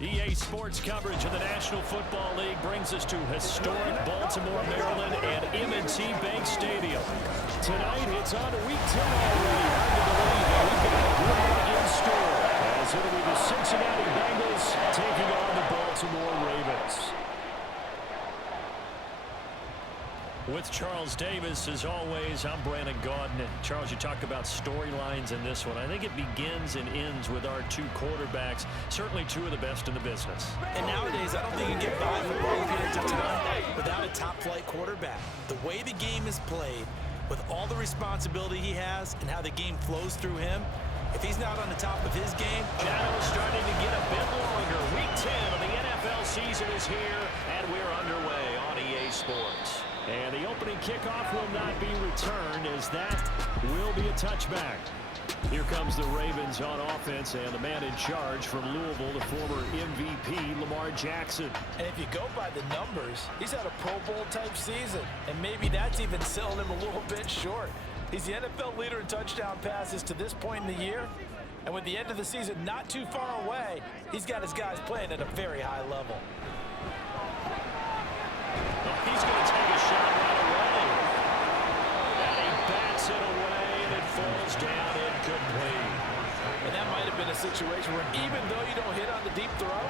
EA Sports coverage of the National Football League brings us to historic Baltimore, Maryland, and M&T Bank Stadium. Tonight, it's on to Week 10 already. Hard to believe that we've got a good one in store, as it'll be the Cincinnati Bengals taking on the Baltimore Ravens. With Charles Davis, as always, I'm Brandon Gaudin. And Charles, you talked about storylines in this one. I think it begins and ends with our two quarterbacks, certainly two of the best in the business. And nowadays, I don't think you can get by for long periods of time without a top-flight quarterback. The way the game is played, with all the responsibility he has and how the game flows through him, if he's not on the top of his game... Shadow's starting to get a bit longer. Week 10 of the NFL season is here, and we're underway on EA Sports. And the opening kickoff will not be returned, as that will be a touchback. Here comes the Ravens on offense, and the man in charge from Louisville, the former MVP, Lamar Jackson. And if you go by the numbers, he's had a Pro Bowl-type season, and maybe that's even selling him a little bit short. He's the NFL leader in touchdown passes to this point in the year, and with the end of the season not too far away, he's got his guys playing at a very high level. He's going to take a shot right away. And he bats it away, and it falls down incomplete. And that might have been a situation where even though you don't hit on the deep throw,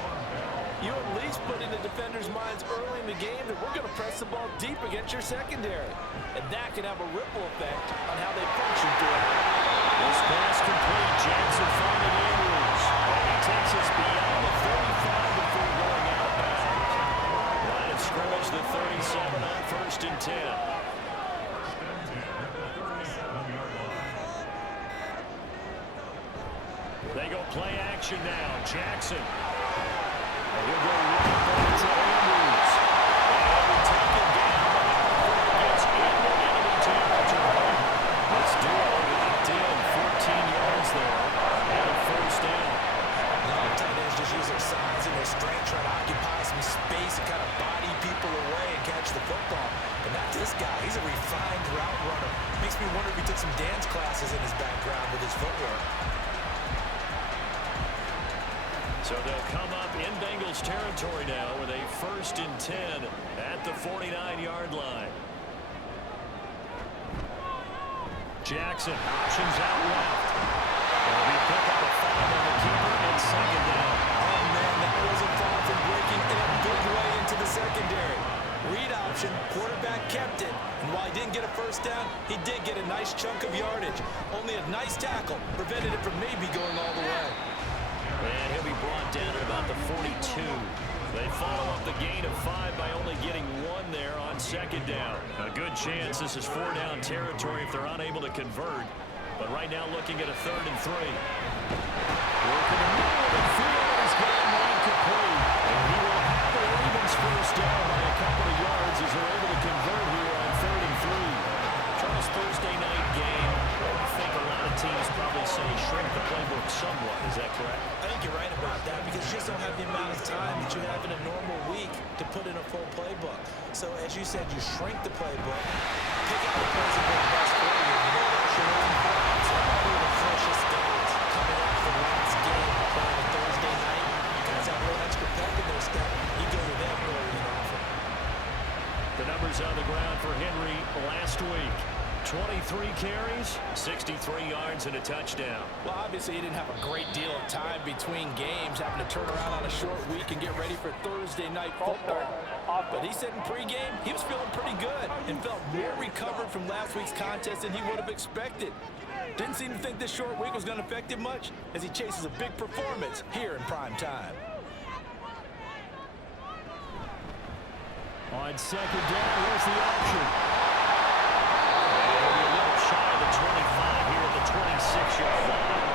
you at least put in the defenders' minds early in the game that we're going to press the ball deep against your secondary. And that can have a ripple effect on how they function through it. This pass complete. Jackson finding Andrews. And he takes us beyond the 35 before going out of bounds. Line of scrimmage, the 37 on 1st and 10. They go play action now. Jackson. And he'll go right back to Andrews. And we take him down. Gets into enemy territory. Let's do it. Locked in. 14 yards there. And a first down. Long tight ends just use their size and their strength, try to occupy some space and kind of body people away and catch the football. But not this guy. He's a refined route runner. Makes me wonder if he took some dance classes in his background with his footwork. So they'll come up in Bengals territory now with a 1st and 10 at the 49-yard line. Jackson options out left. And we pick up a 5 on the keeper and 2nd down. Oh, man, that wasn't far from breaking in a big way into the secondary. Read option, quarterback kept it. And while he didn't get a first down, he did get a nice chunk of yardage. Only a nice tackle prevented it from maybe going all the way. And he'll be brought down at about the 42. They follow up the gain of 5 by only getting 1 there on 2nd down. A good chance this is 4-down territory if they're unable to convert. But right now looking at a 3rd and 3. Working the middle of the field is getting one complete. And he will have the Ravens first down by a couple of yards as they're able to convert here on 3rd and 3. Charles, Thursday night game. I think a lot of teams probably say shrink the playbook somewhat. Is that correct? I think you're right about that because you just don't have the amount of time that you have in a normal week to put in a full playbook. So as you said, you shrink the playbook, pick out the plays that work best for you. You know that's your own plans. Probably the freshest days coming off the last game playing on Thursday night. You guys have a little extra pep in their step. You go to them early and often. The numbers on the ground for Henry last week. 23 carries, 63 yards, and a touchdown. Well, obviously, he didn't have a great deal of time between games, having to turn around on a short week and get ready for Thursday night football. But he said in pregame, he was feeling pretty good and felt more recovered from last week's contest than he would have expected. Didn't seem to think this short week was going to affect him much as he chases a big performance here in prime time. On 2nd down, here's the option. He'll be a little shy of the 25 here at the 26-yard line.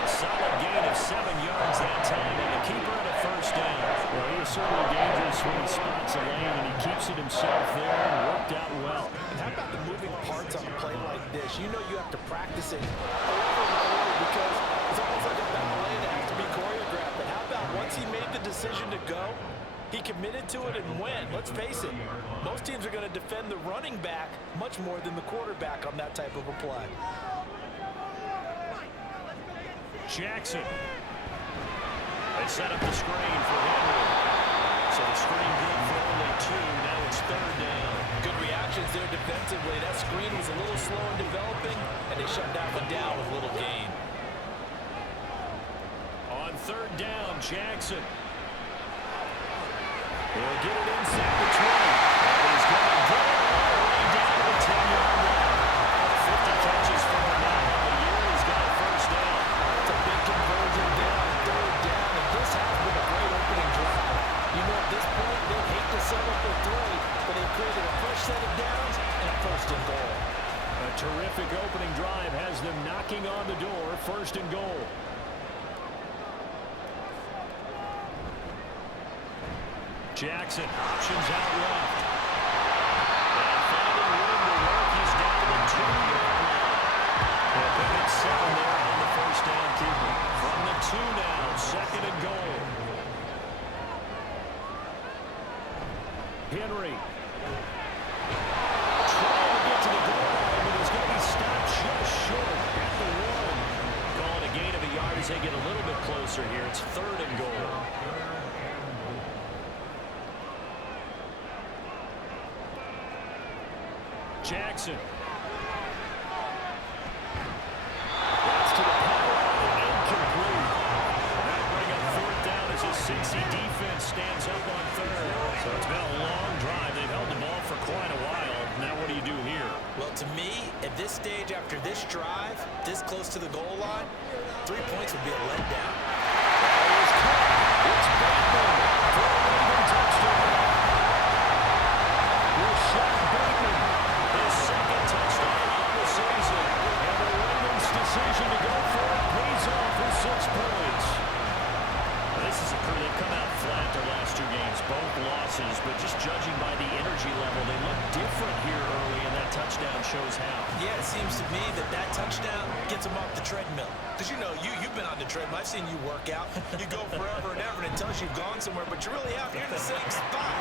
A solid gain of 7 yards that time, and the keeper at a first down. Well, he was certainly dangerous when he spots a lane, and he keeps it himself there and worked out well. And how about the moving parts on a play like this? You know you have to practice it over and over because it's almost like a ballet that has to be choreographed. But how about once he made the decision to go, he committed to it and went. Let's face it, most teams are going to defend the running back much more than the quarterback on that type of a play. Jackson. They set up the screen for the screen good for only 2. Now it's 3rd down. Good reactions there defensively. That screen was a little slow in developing, and they shut that one down with little gain. On 3rd down, Jackson. He'll get it inside the 20. And he's going to get it all the way down to the 10-yard line. 50 catches for him now on the year. He's got a 1st down. It's a big conversion there on 3rd down, and this has been a great opening drive. You know, at this point, they hate to settle for 3, but they created a fresh set of downs and a 1st and goal. A terrific opening drive has them knocking on the door. 1st and goal. Jackson options out left. And finding room to work, he's down to the 2-yard line. They'll pick up 7 there on the 1st down keeper. From the 2 now, 2nd and goal. Henry. Trying to get to the goal line, but he's going to be stopped just short at the 1. Calling a gain of a yard as they get a little bit closer here. It's 3rd and goal. Jackson. That's to the power, incomplete. That'll bring up 4th down as his Cincy defense stands up on 3rd. So it's been a long drive. They've held the ball for quite a while. Now what do you do here? Well, to me, at this stage after this drive, this close to the goal line, 3 points would be a letdown. It's Bateman for a Raven touchdown. Rashad Bateman, his 2nd touchdown of the season. And the Ravens' decision to go for it pays off with 6 points. This is a crew that come out flat their last 2 games, both losses, but just judging by the energy level, they look different here early, and that touchdown shows how. Yeah, it seems to me that that touchdown gets them off the treadmill. Because, you know, you've been on the treadmill. I've seen you work out. You go forever and ever, and it tells you you've gone somewhere, but you're really out here in the same spot.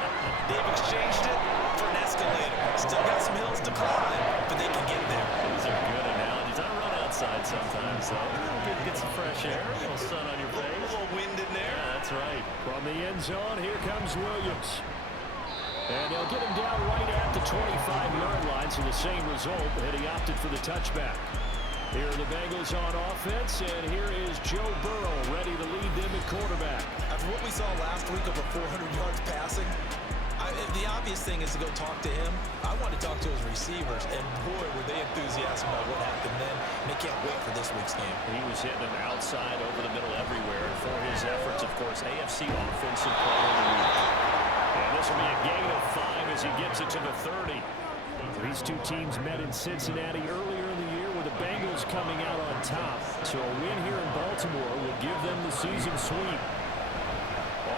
They've exchanged it for an escalator. Still got some hills to climb, but they can get there. These are good analogies. I run outside sometimes, so good to get some fresh air, a little sun on your face. A little wind in there. Yeah, that's right. From the end zone, here comes Williams. And they'll get him down right at the 25-yard line, so the same result, and he opted for the touchback. Here are the Bengals on offense, and here is Joe Burrow ready to lead them at quarterback. After what we saw last week, over 400 yards passing, the obvious thing is to go talk to him. I want to talk to his receivers, and boy, were they enthusiastic about what happened then. And they can't wait for this week's game. He was hitting them outside, over the middle, everywhere. And for his efforts, of course, AFC Offensive Player of the Week. And this will be a gain of 5 as he gets it to the 30. These 2 teams met in Cincinnati earlier in the year with the Bengals coming out on top. So a win here in Baltimore will give them the season sweep.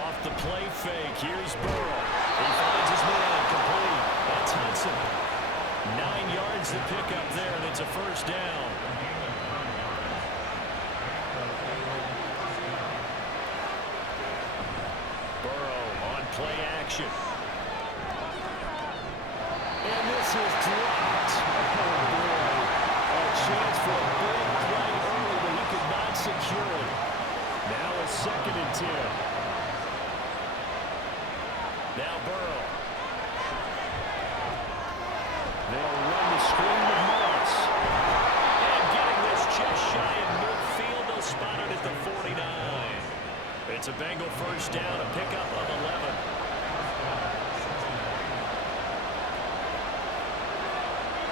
Off the play fake, here's Burrow. He finds his man, complete. That's Hudson. 9 yards to pick up there, and it's a 1st down. Burrow on play action. And this is dropped. Oh, boy. A chance for a big play early, but he could not secure it. Now a 2nd and 10. Now Burrow. They'll run the screen with Morris. And getting this just shy of midfield, they'll spot it at the 49. It's a Bengal 1st down, a pickup of 11.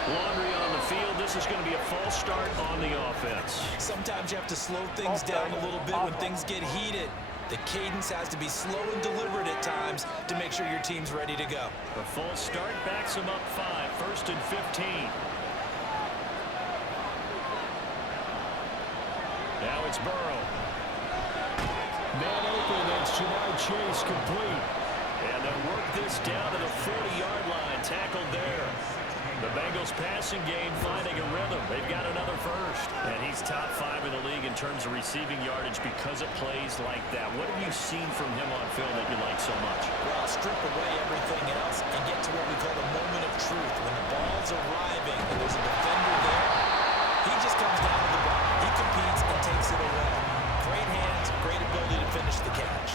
Laundry on the field. This is going to be a false start on the offense. Sometimes you have to slow things down a little bit when things get heated. The cadence has to be slow and deliberate at times to make sure your team's ready to go. The false start backs him up 5. 1st and 15. Now it's Burrow. Man open. That's Jamar Chase complete. And they'll work this down to the 40-yard line. Tackled there. The Bengals passing game finding a rhythm. They've got another 1st. And he's top 5 in the league in terms of receiving yardage because it plays like that. What have you seen from him on film that you like so much? Well, strip away everything else and get to what we call the moment of truth. When the ball's arriving and there's a defender there, he just comes down to the ball. He competes and takes it away. Great hands, great ability to finish the catch.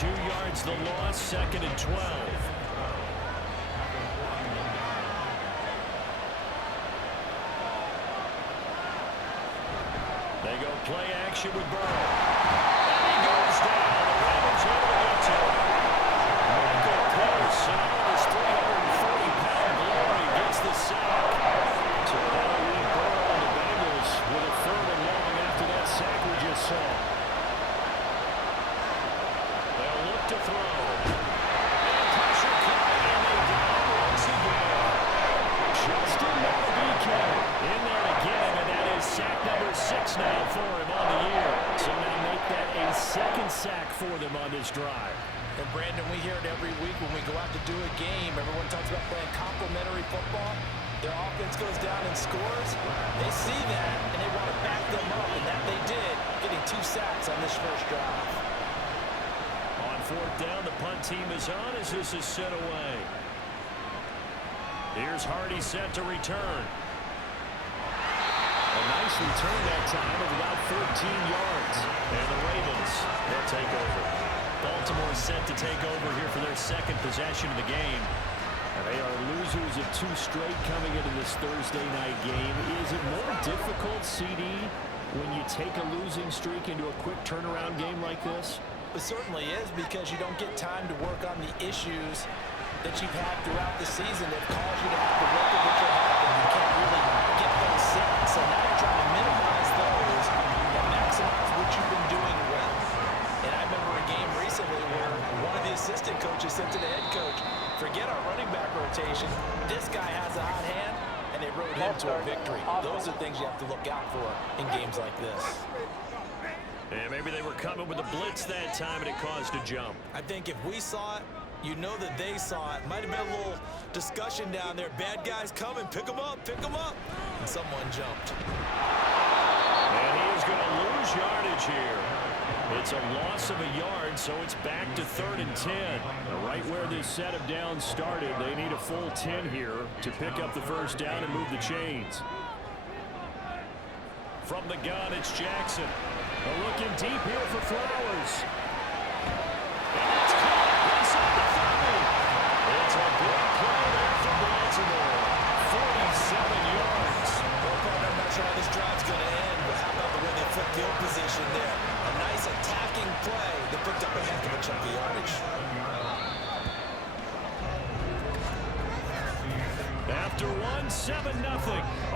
2 yards avoids the loss, 2nd and 12. They go play action with Burrow. And he goes down. The Ravens able to get to him. Michael Pierce, in all his 340-pound glory, gets the sack. So that'll leave Burrow and the Bengals with a 3rd and long after that sack we just saw. They'll look to throw. And pressure coming, and they get him once again. Justin Malabike in there again, and that is sack number 6 now for him on the year. So now make that a 2nd sack for them on this drive. And Brandon, we hear it every week when we go out to do a game. Everyone talks about playing complementary football. Their offense goes down and scores. They see that, and they want to back them up, and that they did, getting 2 sacks on this first drive. On 4th down, the punt team is on as this is sent away. Here's Hardy set to return. A nice return that time of about 14 yards. And the Ravens, they'll take over. Baltimore set to take over here for their 2nd possession of the game. And they are losers of 2 straight coming into this Thursday night game. Is it more difficult, CD, when you take a losing streak into a quick turnaround game like this? It certainly is, because you don't get time to work on the issues that you've had throughout the season that cause you to have to work with what you're having. You can't really get those set. So now you're trying to minimize those and maximize what you've been doing well. And I remember a game recently where one of the assistant coaches said to the head coach, forget our running back rotation. This guy has a hot hand, and they rode him to a victory. Those are things you have to look out for in games like this. And maybe they were coming with a blitz that time, and it caused a jump. I think if we saw it, you know that they saw it. Might have been a little discussion down there. Bad guys coming. Pick them up. Pick them up. And someone jumped. And he is going to lose yardage here. It's a loss of a yard, so it's back to 3rd and 10. Right where this set of downs started, they need a full 10 here to pick up the 1st down and move the chains. From the gun, it's Jackson. Looking deep here for Flowers. And it's caught. Inside the 30. It's a big play there for Baltimore. 47 yards. Well, partner, I'm not sure how this drive's going to end, but how about the way they flip field position there? A nice attacking play that picked up a heck of a chunk of yardage. After one, 7-0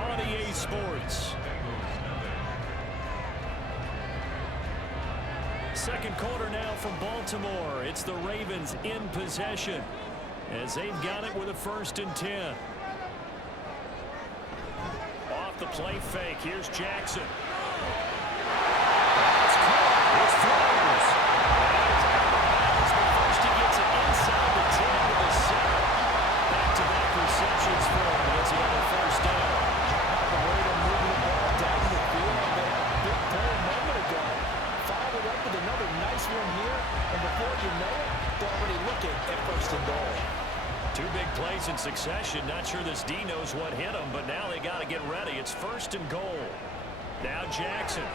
on EA Sports. 2nd quarter now from Baltimore. It's the Ravens in possession as they've got it with a 1st and 10. Off the play fake. Here's Jackson. That's caught. It's Flowers. First he gets it inside the 10 with a sack. Back-to-back receptions for him. That's another 1st down. The way they're moving the ball down the field. They had a big play a moment ago. Followed it up with another nice one here. And before you know it, they're already looking at 1st and goal. 2 big plays in succession. Not sure this D knows what hit him, but now they got to get ready. It's 1st and goal. Now Jackson.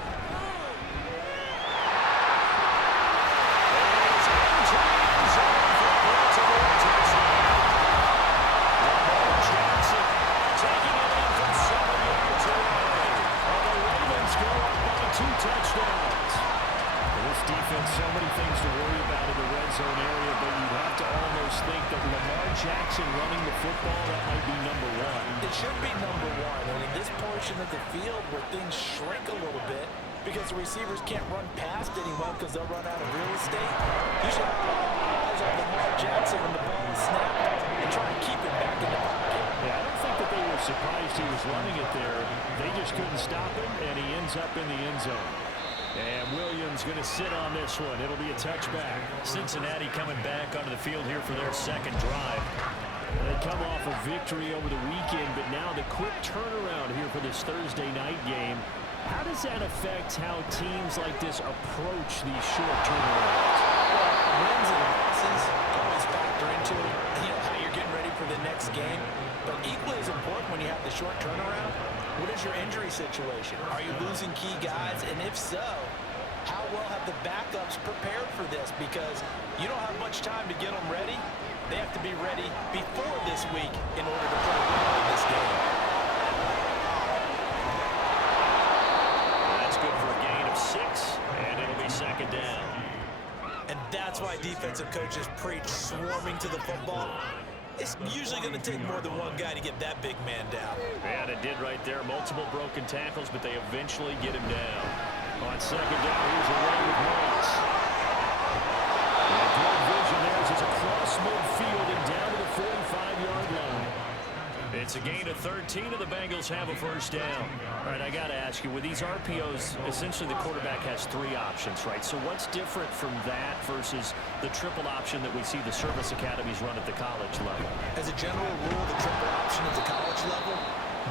Jackson taking it in from 7 yards away. And the Ravens go up by 2 touchdowns. This defense, so many things to worry about in the red zone area, but you'd have to almost think that Lamar Jackson running the football, that might be number 1. It should be number 1. And in this portion of the field where things shrink a little bit because the receivers can't run past anyone because they'll run out of real estate, you should have eyes on Lamar Jackson when the ball is snapped and try to keep him back in the pocket. Yeah, I don't think that they were surprised he was running it there. They just couldn't stop him, and he ends up in the end zone. And Williams going to sit on this one. It'll be a touchback. Cincinnati coming back onto the field here for their 2nd drive. They come off a victory over the weekend, but now the quick turnaround here for this Thursday night game. How does that affect how teams like this approach these short turnarounds? Wins and losses always factor into how you're getting ready for the next game. But equally as important when you have the short turnaround, what is your injury situation? Are you losing key guys? And if so, how well have the backups prepared for this? Because you don't have much time to get them ready. They have to be ready before this week in order to play well in this game. That's good for a gain of 6, and it'll be second down. And that's why defensive coaches preach swarming to the football. It's usually going to take more than one guy to get that big man down. And it did right there. Multiple broken tackles, but they eventually get him down. On second down, here's a run with Moss. And good vision there as it's across midfield and down to the 45-yard line. It's a gain of 13, and the Bengals have a first down. All right, I got to ask you, with these RPOs, essentially the quarterback has 3 options, right? So what's different from that versus the triple option that we see the service academies run at the college level? As a general rule, the triple option at the college level,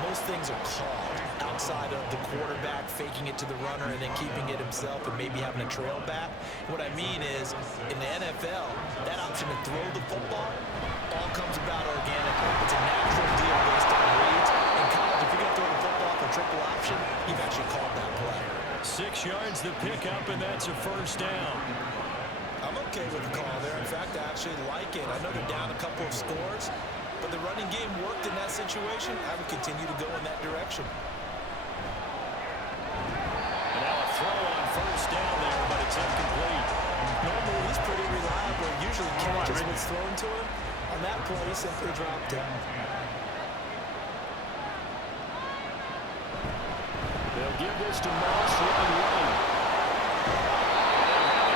most things are called outside of the quarterback faking it to the runner and then keeping it himself and maybe having a trail back. What I mean is, in the NFL, that option to throw the football all comes about organically. It's a natural deal based on reads. In college, if you're going to throw the football for triple option, you've actually called that play. 6 yards to pick up, and that's a first down. I'm okay with the call there. In fact, I actually like it. I know they're down a couple of scores, but the running game worked in that situation. I would continue to go in that direction. And now a throw on first down there, but it's incomplete. Normally, he's pretty reliable. Usually catches what's thrown to him. On that play, he simply dropped it. They'll give this to Moss running right.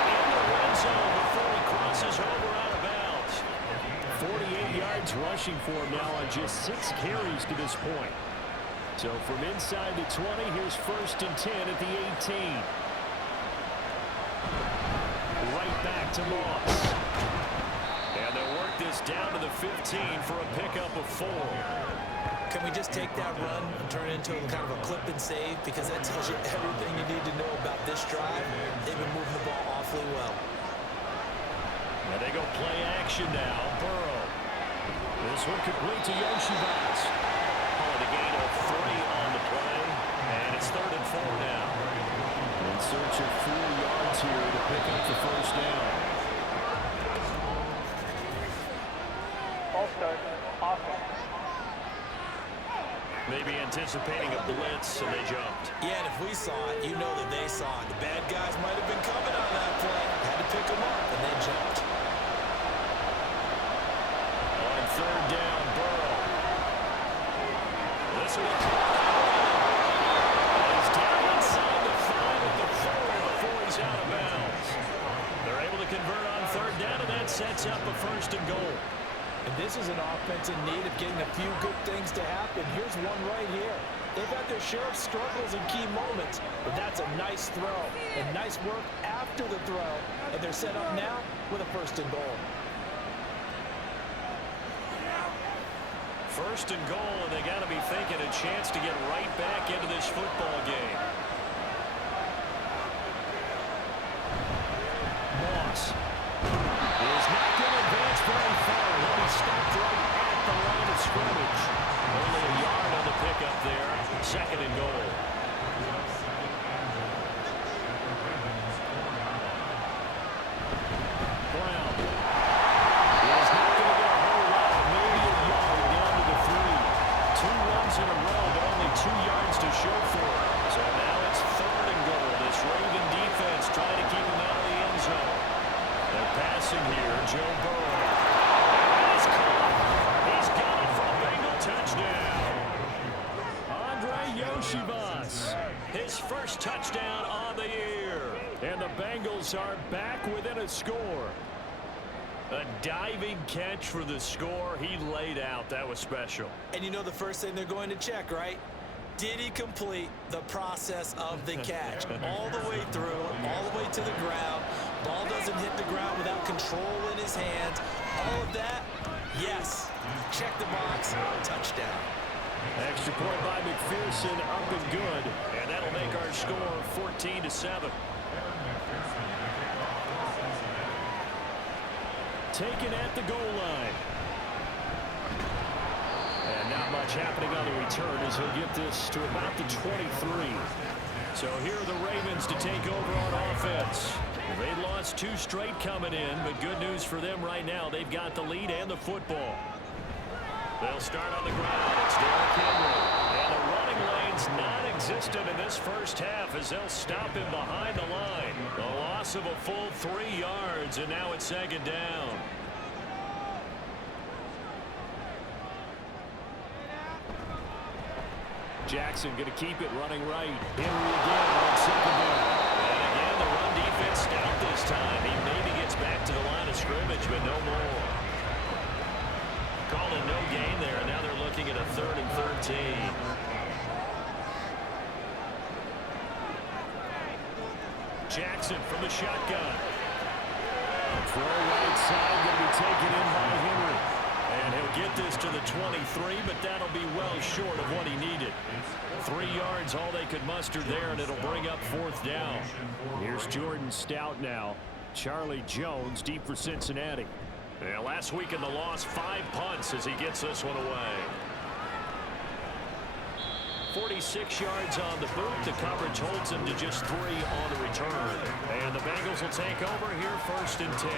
In the red zone before he crosses over out of bounds. 48 yards rushing for him now on just 6 carries to this point. So from inside the 20, here's first and 10 at the 18. Right back to Moss. And they'll work this down to the 15 for a pickup of 4. Can we just take that run and turn it into kind of a clip and save? Because that tells you everything you need to know about this drive. They've been moving the ball awfully well. And they go play action now. Burrow. This one complete to Yoshibas. Calling a gain of 3 on the play. And it's 3rd and 4 now. In search of 4 yards here to pick up the first down. Maybe anticipating a blitz, and they jumped. Yeah, and if we saw it, you know that they saw it. The bad guys might have been coming on that play. Had to pick them up, and they jumped. On 3rd down, Burrow. This will be he's down inside the 5 at the 4 before he's out of bounds. They're able to convert on 3rd down, and that sets up a 1st and goal. And this is an offense in need of getting a few good things to happen. Here's one right here. They've had their share of struggles in key moments, but that's a nice throw and nice work after the throw. And they're set up now with a 1st and goal. 1st and goal, and they got to be thinking a chance to get right back into this football game. Moss is not going to advance very far. He'll be stopped right at the line of scrimmage. Only a yard on the pickup there. 2nd and goal. Brown is not going to get a whole lot. Maybe a yard down to the 3. 2 runs in a row, but only 2 yards to show for it. So now it's 3rd and goal. This Raven defense trying to keep him out of the end zone. They're passing here. Joe Burrow. And it's caught. He's got it for a Bengal touchdown. Andre Yoshibas. His first touchdown on the year. And the Bengals are back within a score. A diving catch for the score. He laid out. That was special. And you know the first thing they're going to check, right? Did he complete the process of the catch? All the way through, all the way to the ground. Ball doesn't hit the ground without control in his hands. All of that, yes. Check the box, touchdown. Extra point by McPherson, up and good. And that'll make our score 14-7. Taken at the goal line. And not much happening on the return as he'll get this to about the 23. So here are the Ravens to take over on offense. They lost 2 straight coming in, but good news for them right now. They've got the lead and the football. They'll start on the ground. It's Derrick Henry. And the running lane's non-existent in this first half as they'll stop him behind the line. A loss of a full 3 yards, and now it's second down. Jackson going to keep it running right. Henry again on second down. And again, the run defense stout this time. He maybe gets back to the line of scrimmage, but no more. Called a no gain there, and now they're looking at a 3rd and 13. Jackson from the shotgun. Throw right side going to be taken in by Henry. And he'll get this to the 23, but that'll be well short of what he needed. 3 yards, all they could muster there, and it'll bring up 4th down. Here's Jordan Stout now. Charlie Jones deep for Cincinnati. Yeah, last week in the loss, 5 punts as he gets this one away. 46 yards on the boot. The coverage holds him to just 3 on the return. And the Bengals will take over here 1st and 10.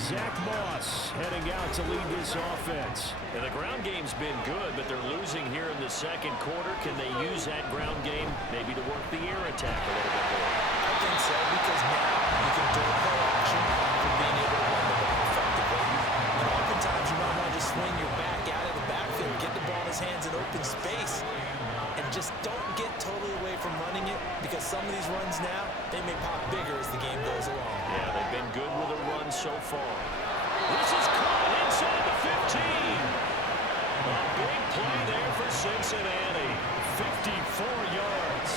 Zach Moss heading out to lead this offense. And the ground game's been good, but they're losing here in the second quarter. Can they use that ground game maybe to work the air attack a little bit more? I think so, because now you can do a play action for being able to run the ball effectively. And oftentimes you might want to just swing your back out of the backfield, get the ball in his hands in open space. And just don't get totally away from running it, because some of these runs now, they may pop bigger as the game goes along. Yeah, they've been good with a run so far. This is caught inside the 15. A big play there for Cincinnati. 54 yards.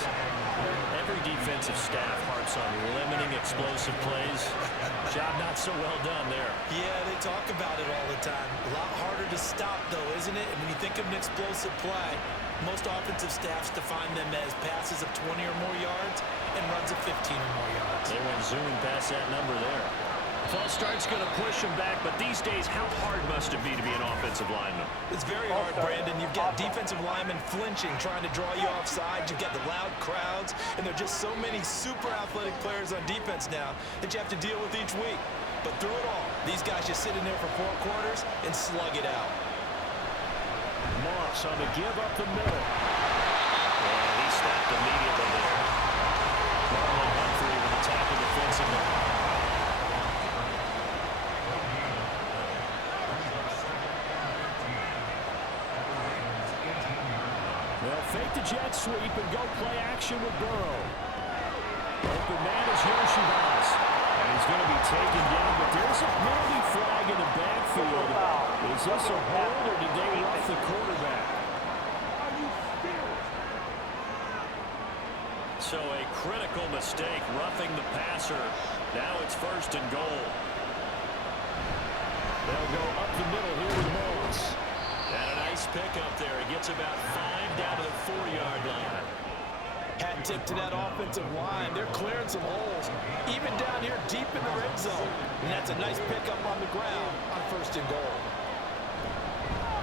Every defensive staff harps on limiting explosive plays. Job not so well done there. Yeah, they talk about it all the time. A lot harder to stop, though, isn't it? And when you think of an explosive play, most offensive staffs define them as passes of 20 or more yards and runs of 15 or more yards. They went zooming past that number there. False start's going to push him back, but these days, how hard must it be to be an offensive lineman? It's very hard, Brandon. You've got defensive linemen flinching, trying to draw you offside. You've got the loud crowds, and there are just so many super athletic players on defense now that you have to deal with each week. But through it all, these guys just sit in there for 4 quarters and slug it out. Moss on the give up the middle. And he stopped immediately there. Marlon Humphrey with the tackle defensively. They'll fake the jet sweep and go play action with Burrow. Open man is Yoshibas. And he's going to be taken down, but there's a penalty flag in the backfield. Is this a hold, or did they rough the quarterback? So a critical mistake, roughing the passer. Now it's 1st and goal. They'll go up the middle here with Moss. And a nice pickup there. He gets about 5 down to the 4-yard line. Hat tip to that offensive line. They're clearing some holes, even down here deep in the red zone. And that's a nice pickup on the ground on 1st and goal.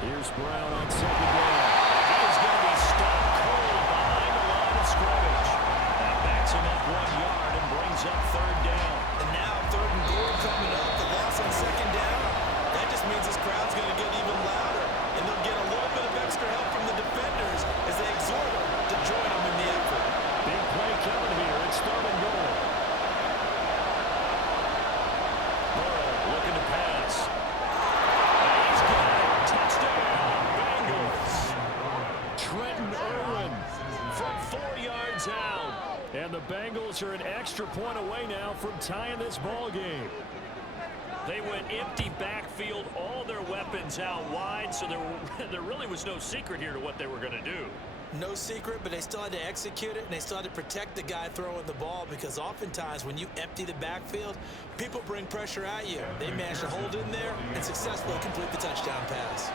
Here's Brown on second down. He is going to be stopped cold behind the line of scrimmage. That backs him up 1 yard and brings up 3rd down. And now 3rd and goal coming up. The loss on 2nd down. That just means this crowd's going to get even louder. And they'll get a little bit of extra help from the defenders as they exhort them to join them in the effort. Big play coming here. It's 3rd and goal. Burrow looking to pass. And he's got it. Touchdown, Bengals. Trenton Irwin from 4 yards out. And the Bengals are an extra point away now from tying this ball game. They went empty backfield, all their weapons out wide, so there really was no secret here to what they were going to do. No secret, but they still had to execute it, and they still had to protect the guy throwing the ball, because oftentimes when you empty the backfield, people bring pressure at you. They managed to hold in there and successfully complete the touchdown pass.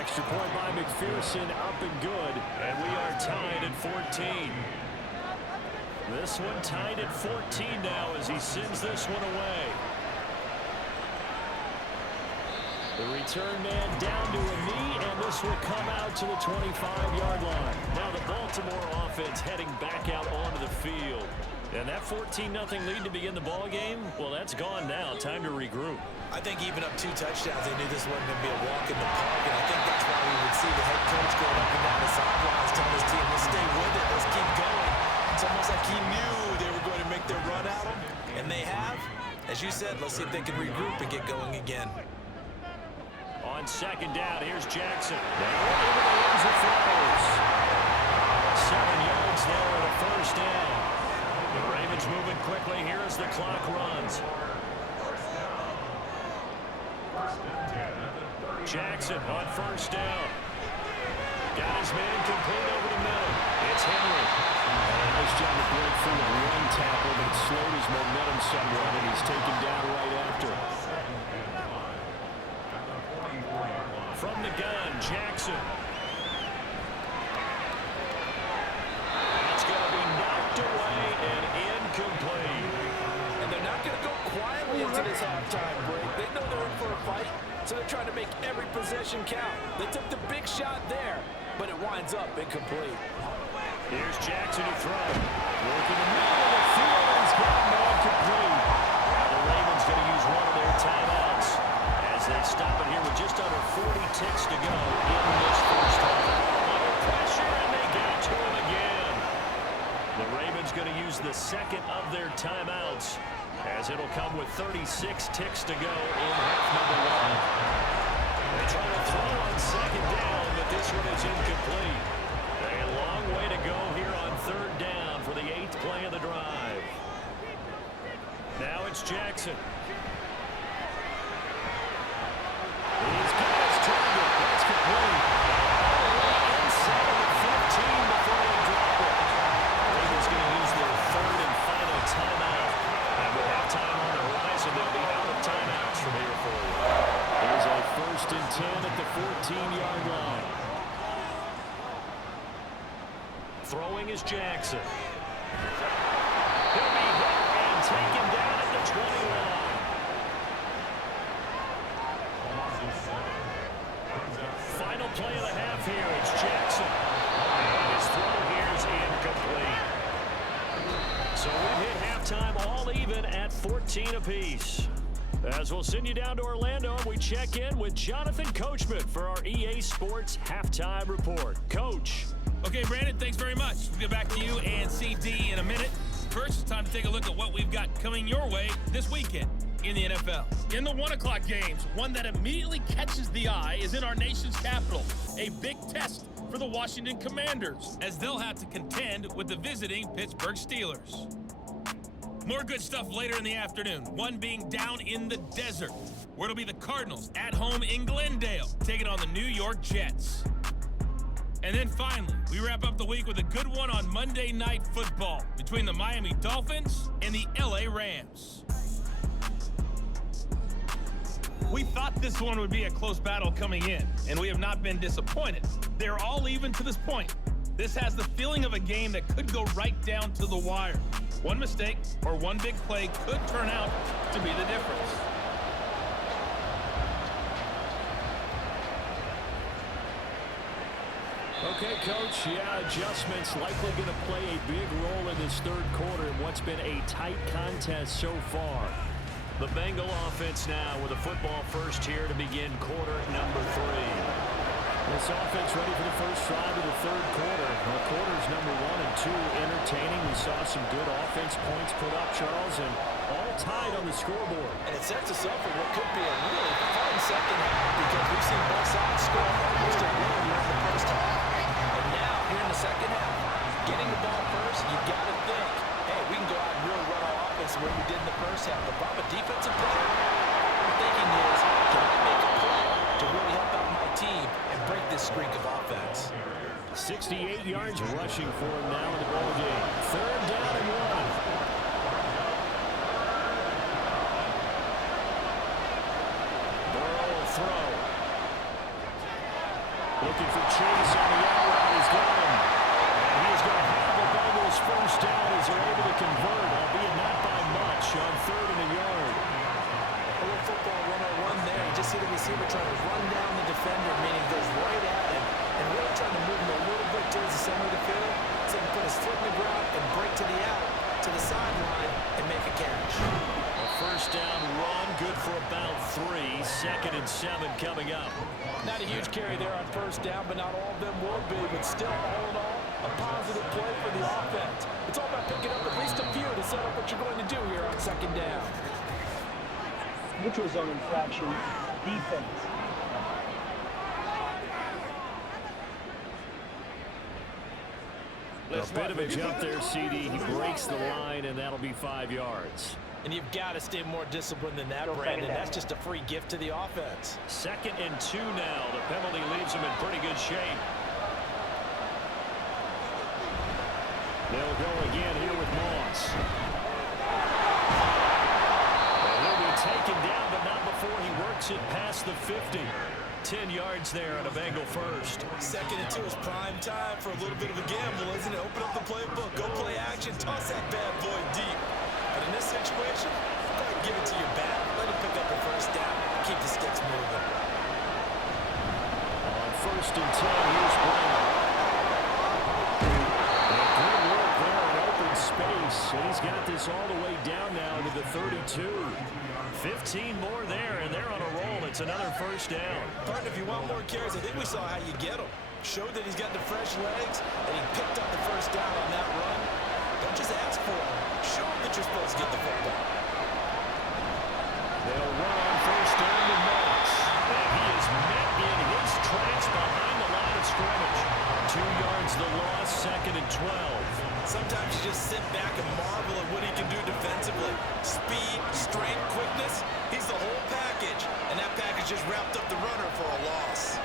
Extra point by McPherson, up and good, and we are tied at 14. This one tied at 14 now as he sends this one away. The return man down to a knee, and this will come out to the 25-yard line. Now the Baltimore offense heading back out onto the field. And that 14-0 lead to begin the ball game, well, that's gone now. Time to regroup. I think even up 2 touchdowns, they knew this wasn't going to be a walk in the park, and I think that's why we would see the head coach going up and down the sidelines telling his team, let's stay with it, let's keep going. It's almost like he knew they were going to make their run at him, and they have. As you said, let's see if they can regroup and get going again. On second down, here's Jackson. Into the ends of throws. 7 yards there at a first down. The Ravens moving quickly here as the clock runs. Jackson on first down. Got his man complete over the middle. It's Henry. Nice job to break through a run tackle, but it slowed his momentum somewhat, and he's taken down right after. From the gun, Jackson. It's going to be knocked away and incomplete. And they're not going to go quietly into this halftime break. They know they're in for a fight, so they're trying to make every possession count. They took the big shot there, but it winds up incomplete. Here's Jackson to throw. Working the middle of the field, and he's got him incomplete. Now the Ravens going to use one of their timeouts as they stop it here with just under 40 ticks to go in this first half. Under pressure, and they get to him again. The Ravens going to use the second of their timeouts as it'll come with 36 ticks to go in half number 1. They try to throw on second down, but this one is incomplete. A long way to go here on third down for the 8th play of the drive. Now it's Jackson. He's got his target. That's complete. All the way inside of the 15 before they drop it. Ravens going to use their third and final timeout. And with halftime on the horizon, they'll be out of timeouts from here for you. There's a 1st and 10 at the 14-yard line. Throwing is Jackson. He'll be hit and taken down at the 20-line. Final play of the half here. It's Jackson. And his throw here is incomplete. So we've hit halftime all even at 14 apiece. As we'll send you down to Orlando, we check in with Jonathan Coachman for our EA Sports Halftime Report. Coach. Okay, Brandon, thanks very much. We'll get back to you and CD in a minute. First, it's time to take a look at what we've got coming your way this weekend in the NFL. In the 1 o'clock games, one that immediately catches the eye is in our nation's capital. A big test for the Washington Commanders, as they'll have to contend with the visiting Pittsburgh Steelers. More good stuff later in the afternoon, one being down in the desert, where it'll be the Cardinals at home in Glendale, taking on the New York Jets. And then finally, we wrap up the week with a good one on Monday Night Football between the Miami Dolphins and the LA Rams. We thought this one would be a close battle coming in, and we have not been disappointed. They're all even to this point. This has the feeling of a game that could go right down to the wire. One mistake or one big play could turn out to be the difference. Okay, Coach, adjustments likely going to play a big role in this third quarter in what's been a tight contest so far. The Bengal offense now with a football first here to begin quarter number 3. This offense ready for the first drive of the third quarter. Well, quarters number 1 and 2 entertaining. We saw some good offense points put up, Charles, and all tied on the scoreboard. And it sets us up for what could be a really fun second half because we've seen both sides score almost a win here in the first half. And now, here in the second half, getting the ball first, you got to think, hey, we can go out and really run our offense the way we did in the first half. But if I'm a defensive player, what I'm thinking is, can I make a play to really help out my team and break this streak of offense? 68 yards rushing for him now in the ball game. Third down and 1. Throw. Looking for Chase on the out route. He's got him. And he's going to have the Bengals first down as they're able to convert, albeit not by much, on 3rd and a yard. A little football 101 there. You just see the receiver trying to run down the defender, meaning goes right at him, and really trying to move him a little bit towards the center of the field, so he can put his foot in the ground and break to the out, to the sideline, and make a catch. A first down run, good for about 3. 2nd and 7 coming up. Not a huge carry there on first down, but not all of them will be. But still, all in all, a positive play for the offense. It's all about picking up at least a few to set up what you're going to do here on 2nd down. Neutral zone infraction, defense. A bit of a jump there, CD. He breaks the line, and that'll be 5 yards. And you've got to stay more disciplined than that, Brandon. That's just a free gift to the offense. 2nd and 2 now. The penalty leaves him in pretty good shape. They'll go again here with Moss. And he'll be taken down, but not before he works it past the 50. 10 yards there on a Bengal first. 2nd and 2 is prime time for a little bit of a gamble, isn't it? Open up the playbook, go play action, toss that bad boy deep. But in this situation, go ahead and give it to your back. Let him pick up the first down. Keep the sticks moving. On 1st and 10, here's Brown. And good work there in open space. And he's got this all the way down now to the 32. 15 more there, and they're on a roll. It's another first down. Partner, if you want more carries, I think we saw how you get them. Showed that he's got the fresh legs, and he picked up the first down on that run. Don't just ask for him. Show him that you're supposed to get the football. They'll run on first down to Moss. And he is met in his tracks behind the line of scrimmage. 2 yards the loss, 2nd and 12. Sometimes you just sit back and marvel at what he can do defensively. Speed, strength, quickness. He's the whole package. And that package just wrapped up the runner for a loss.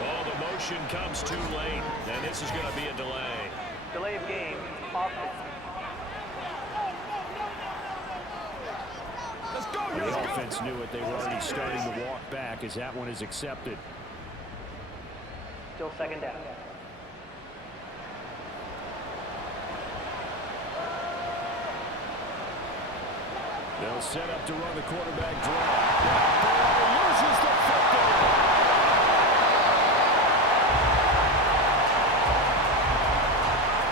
Oh, the motion comes too late. And this is going to be a delay. Delay of game, offense. Let's go, The offense knew it. They were already starting to walk back as that one is accepted. Still 2nd down. They'll set up to run the quarterback draw. Loses the football.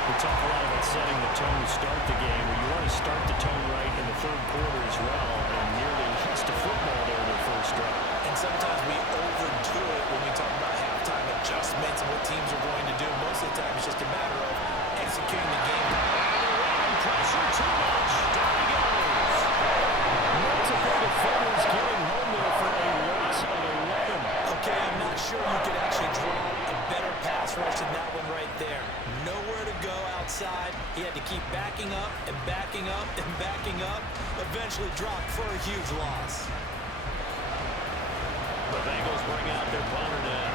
We talk a lot about setting the tone to start the game. Well, you want to start the tone right in the 3rd quarter as well. And nearly lost a football there in their first drive. And sometimes we overdo it when we talk about halftime adjustments and what teams are going to do. Most of the time, it's just a matter of executing the game. Pressure too much. Down he goes. Multiple defenders getting home there for a loss of 11. Okay, I'm not sure you could actually draw a better pass rush than that one right there. Nowhere to go outside. He had to keep backing up and backing up and backing up. Eventually dropped for a huge loss. The Bengals bring out their punter now.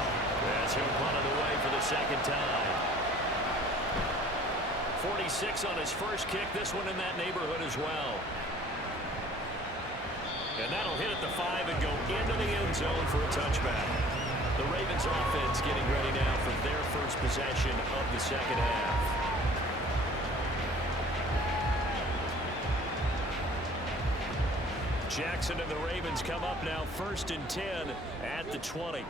As he'll punt it away for the 2nd time. 46 on his first kick. This one in that neighborhood as well. And that'll hit at the 5 and go into the end zone for a touchback. The Ravens offense getting ready now for their first possession of the 2nd half. Jackson and the Ravens come up now 1st and 10 at the 20.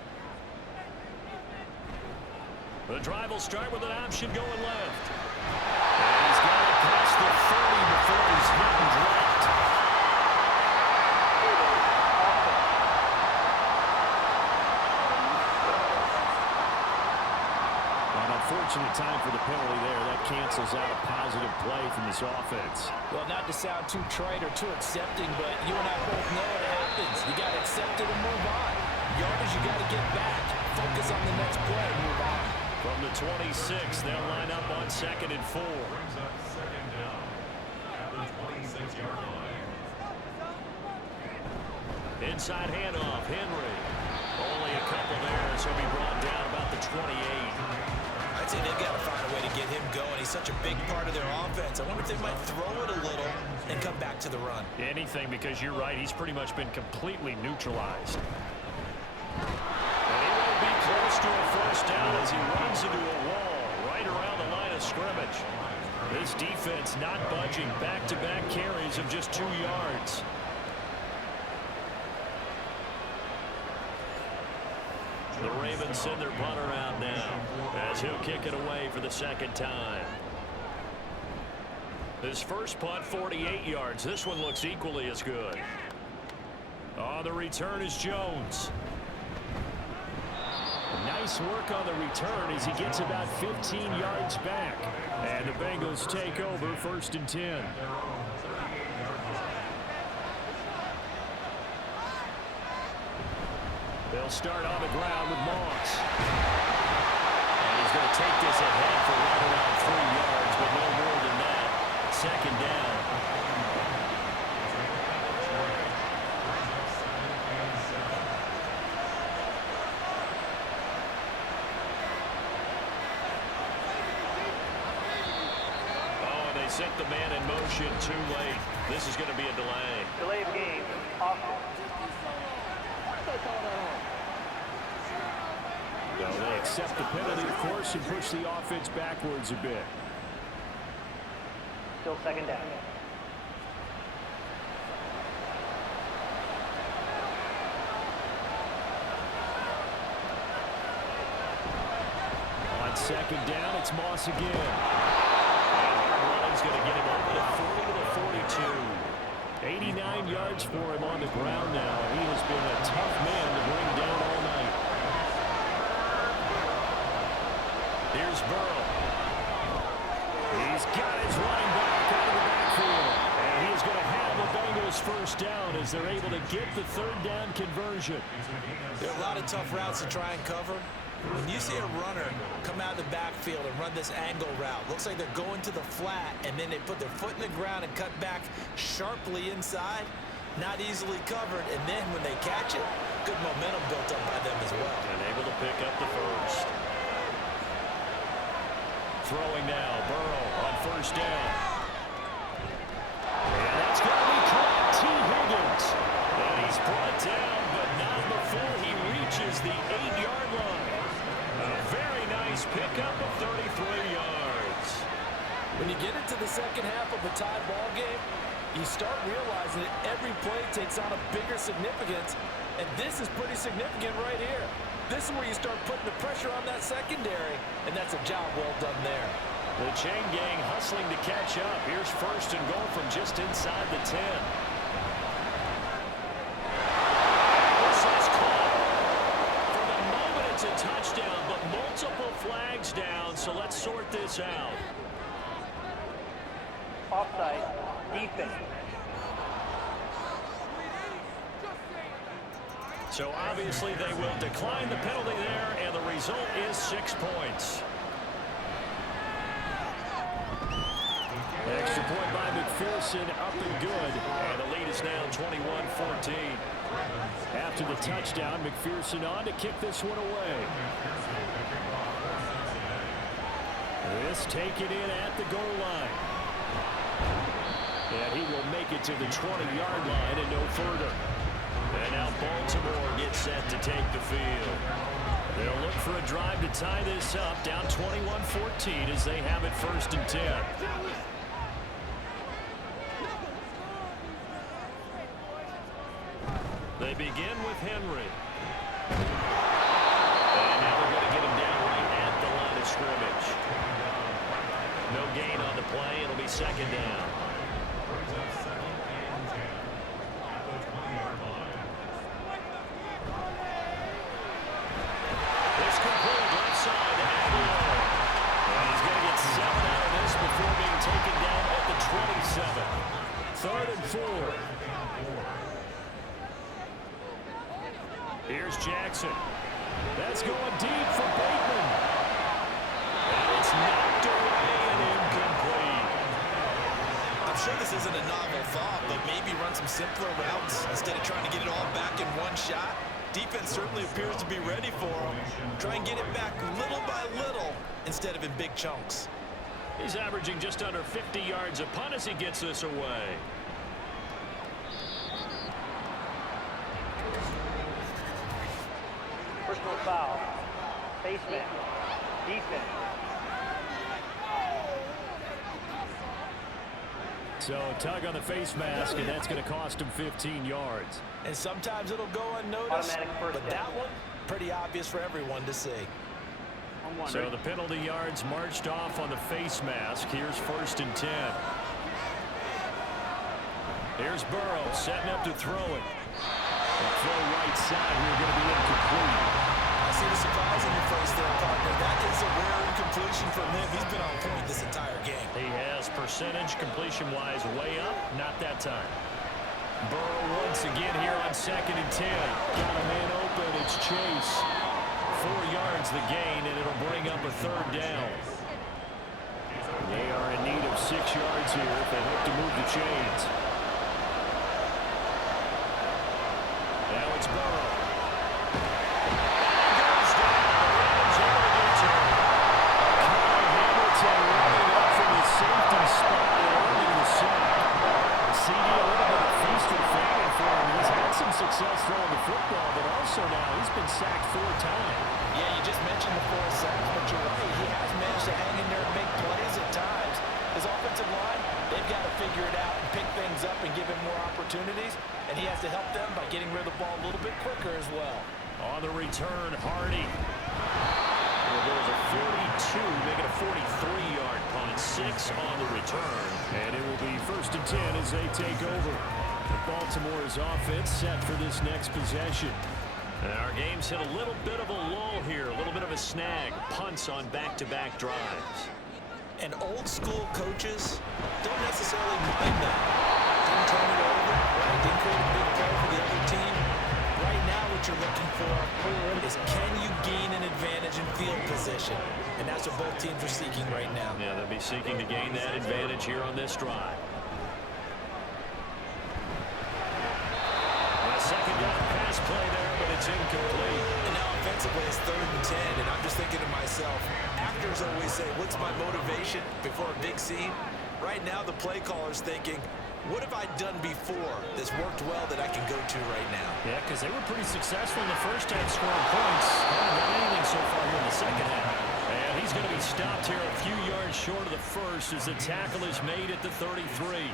The drive will start with an option going left. And he's got it past the 30 before he's hit and dropped. An unfortunate time for the penalty there. That cancels out a positive play from this offense. Well, not to sound too trite or too accepting, but you and I both know it happens. You got to accept it and move on. Yardage, you got to get back. Focus on the next play and move on. From the 26, they'll line up on 2nd and 4. Inside handoff, Henry. Only a couple there, so he'll be brought down about the 28. I'd say they've got to find a way to get him going. He's such a big part of their offense. I wonder if they might throw it a little and come back to the run. Anything, because you're right, he's pretty much been completely neutralized. And he will be close to a first down as he runs into a wall right around the line of scrimmage. This defense not budging. Back-to-back carries of just 2 yards. send their punter out now as he'll kick it away for the second time. His first punt, 48 yards. This one looks equally as good. On the return is Jones. Nice work on the return as he gets about 15 yards back. And the Bengals take over 1st and 10. They'll start on the ground with Moss. And he's going to take this ahead for right around 3 yards, but no more than that. Second down. Oh, and they sent the man in motion too late. This is going to be a delay. Delay of game. Offense. No, they accept the penalty, of course, and push the offense backwards a bit. Still second down. On second down, it's Moss again. And Ryan's going to get him over the 40 to the 42. 89 yards for him on the ground now. He has been a tough man to bring down all night. Here's Burrow. He's got his running back out of the backfield. And he is going to have the Bengals first down as they're able to get the third down conversion. There are a lot of tough routes to try and cover. When you see a runner come out of the backfield and run this angle route, looks like they're going to the flat, and then they put their foot in the ground and cut back sharply inside. Not easily covered, and then when they catch it, good momentum built up by them as well. And able to pick up the first. Throwing now, Burrow on first down. And that's going to be caught. T. Higgins. And he's brought down, but not before he reaches the 8-yard line. A very nice pickup of 33 yards. When you get into the second half of a tied ball game, you start realizing that every play takes on a bigger significance, and this is pretty significant right here. This is where you start putting the pressure on that secondary, and that's a job well done there. The chain gang hustling to catch up. Here's first and goal from just inside the 10. This is caught. For the moment, it's a touchdown, but multiple flags down, so let's sort this out. Offside. Defense. So obviously they will decline the penalty there, and the result is 6 points. Extra point by McPherson, up and good. And the lead is now 21-14. After the touchdown, McPherson on to kick this one away. This taken in at the goal line. And he will make it to the 20-yard line and no further. And now Baltimore gets set to take the field. They'll look for a drive to tie this up, down 21-14 as they have it 1st and 10. They begin with Henry. And now they're going to get him down right at the line of scrimmage. No gain on the play. It'll be second down. This complete left side to Aguilar. And he's going to get 7 out of this before being taken down at the 27. 3rd and 4. Here's Jackson. That's going deep for Bateman. And it's knocked away and incomplete. I'm sure this isn't a novel thought, but maybe run some simpler routes instead of trying to get it all back in one shot. Defense certainly appears to be ready for him. Try and get it back little by little instead of in big chunks. He's averaging just under 50 yards a punt as he gets this away. Personal foul. Face mask. Defense. So a tug on the face mask, and that's going to cost him 15 yards. And sometimes it'll go unnoticed, Automatic first but down. that one Pretty obvious for everyone to see. So the penalty yards marched off on the face mask. Here's 1st and 10. Here's Burrow setting up to throw it. The throw right side here going to be incomplete. I see the surprise in your face there, partner. That is a rare incompletion from him. He's been on point this entire game. He has percentage completion-wise way up. Not that time. Burrow once again here on 2nd and 10. Got a man open. It's Chase. 4 yards the gain, and it'll bring up a 3rd down. They are in need of 6 yards here if they hope to move the chains. Now it's Burrow. Goes down. Rams able to get to him. Kyle Hamilton running up from his safety spot and earning the sack. CD, a little bit of feast and famine for him. He's had some success throwing the football, but also now he's been sacked 4 times. Yeah, you just mentioned the 4 sacks, but you're right. He has managed to hang in there and make plays at times. His offensive line, they've got to figure it out and pick things up and give him more opportunities, and he has to help them by getting rid of the ball a little bit quicker as well. On the return, Hardy. Well, there's a 42, making a 43-yard punt, 6 on the return, and it will be 1st and 10 as they take over. Baltimore's offense set for this next possession. Our game's hit a little bit of a lull here, a little bit of a snag. Punts on back-to-back drives. And old-school coaches don't necessarily mind that. Didn't turn it over, right? Didn't create a big play for the other team. Right now what you're looking for is can you gain an advantage in field position? And that's what both teams are seeking right now. Yeah, they'll be seeking to gain that advantage here on this drive. Second down pass play there, but it's incomplete. And now offensively it's 3rd and 10, and I'm just thinking to myself, actors always say, what's my motivation before a big scene? Right now the play caller's thinking, what have I done before that's worked well that I can go to right now? Yeah, because they were pretty successful in the first half scoring points. Haven't done anything so far here in the second half. And he's going to be stopped here a few yards short of the first as the tackle is made at the 33.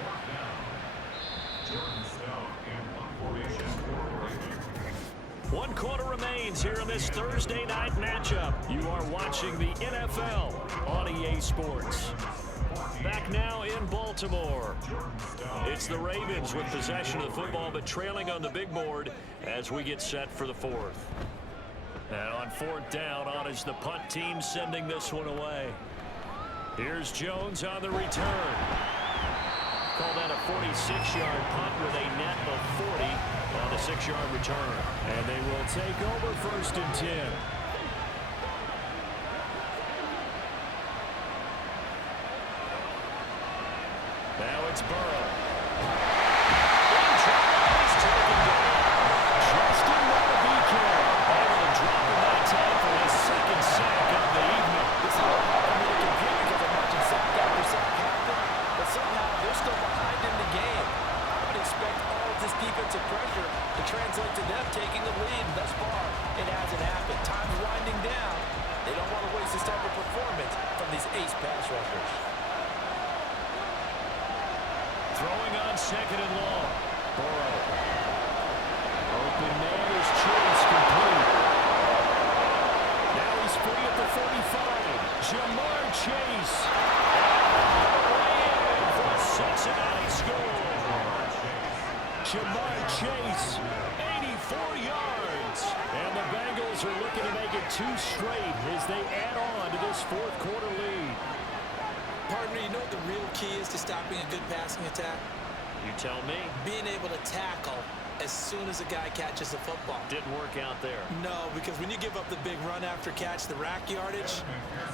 1 quarter remains here in this Thursday night matchup. You are watching the NFL on EA Sports. Back now in Baltimore. It's the Ravens with possession of the football, but trailing on the big board as we get set for the 4th. And on 4th down, on is the punt team sending this one away. Here's Jones on the return. Called out a 46-yard punt with a net of 40 on a 6-yard return. And they will take over 1st and 10. Now it's Burrow. Justin Maravika able to drop him that time for his 2nd sack of the evening. This is hard for me to compute because I'm watching sack after sack happen, but somehow they're still behind in the game. I would expect all of this defensive pressure to translate to them taking the lead. Thus far, it hasn't happened. Time's winding down. They don't want to waste this type of performance from these ace pass rushers. Throwing on 2nd and long. Burrow. Open man is Chase, complete. Now he's free at the 35. Jamar Chase. And for Cincinnati score. Jamar Chase, 84 yards. And the Bengals are looking to make it 2 straight as they add on to this 4th quarter lead. Partner, you know what the real key is to stopping a good passing attack? You tell me. Being able to tackle as soon as a guy catches the football. Didn't work out there. No, because when you give up the big run after catch, the rack yardage,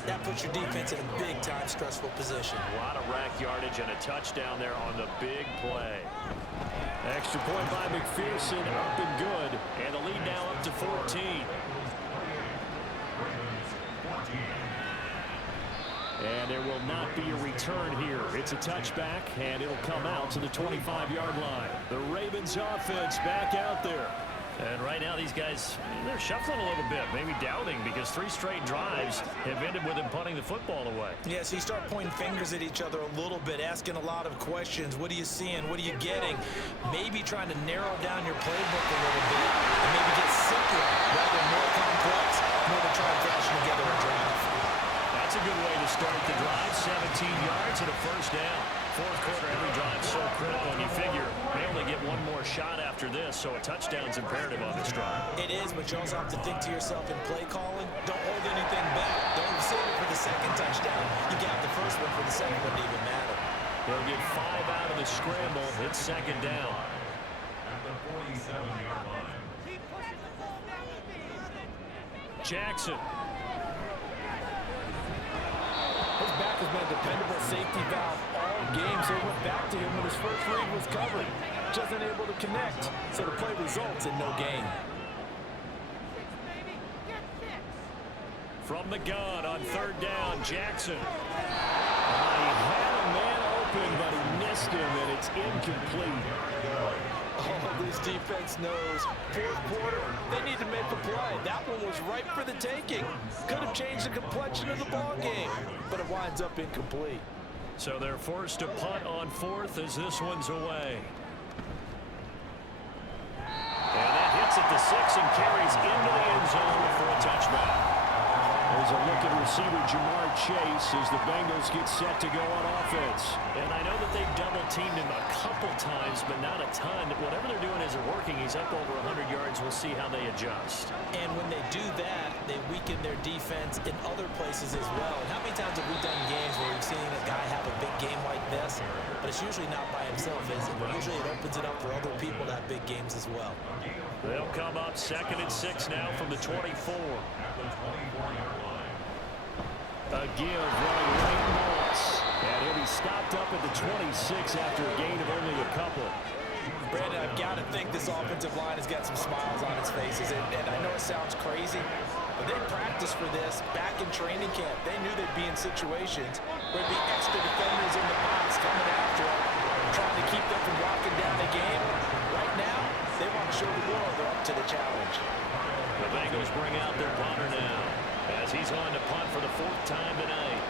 that puts your defense in a big-time stressful position. A lot of rack yardage and a touchdown there on the big play. Extra point by McPherson, up and good. And the lead now up to 14. And there will not be a return here. It's a touchback, and it'll come out to the 25-yard line. The Ravens offense back out there. And right now these guys, they're shuffling a little bit, maybe doubting, because 3 straight drives have ended with them punting the football away. Yeah, so you start pointing fingers at each other a little bit, asking a lot of questions. What are you seeing? What are you getting? Maybe trying to narrow down your playbook a little bit and maybe get simpler rather than more complex, more than trying to fashion together a drive. That's a good way to start the drive. 17 yards and a first down. Fourth quarter, every drive so critical, and you figure they only get one more shot after this, so a touchdown's imperative on this drive. It is, but you also have to think to yourself in play calling, don't hold anything back. Don't save it for the second touchdown. You got the first one for the second one to even matter. They'll get 5 out of the scramble. It's second down. Jackson. His back has been a dependable safety valve all game, so it went back to him when his first read was covered. Just unable to connect, so the play results in no gain. From the gun on third down, Jackson. He had a man open, but he missed him, and it's incomplete. Oh, this defense knows. Fourth quarter, they need to make a play. That one was ripe for the taking. Could have changed the complexion of the ball game, but it winds up incomplete. So they're forced to punt on fourth as this one's away. And that hits at the 6 and carries into the end zone for a touchback. There's a look at receiver Jamar Chase as the Bengals get set to go on offense. And I know that they've double-teamed him a couple times, but not a ton. Whatever they're doing isn't working. He's up over 100 yards. We'll see how they adjust. And when they do that, they weaken their defense in other places as well. And how many times have we done games where we've seen a guy have a big game like this? But it's usually not by himself, is it? But usually it opens it up for other people to have big games as well. They'll come up 2nd and 6 now from the 24. A give running right Moss. And he'll be stopped up at the 26 after a gain of only a couple. Brandon, I've got to think this offensive line has got some smiles on its faces. And I know it sounds crazy, but they practiced for this back in training camp. They knew they'd be in situations where there'd be extra defenders in the box coming after them, trying to keep them from locking down the game. Right now, they want to show the world they're up to the challenge. The Bengals bring out their punter now, as he's on to punt for the 4th time tonight.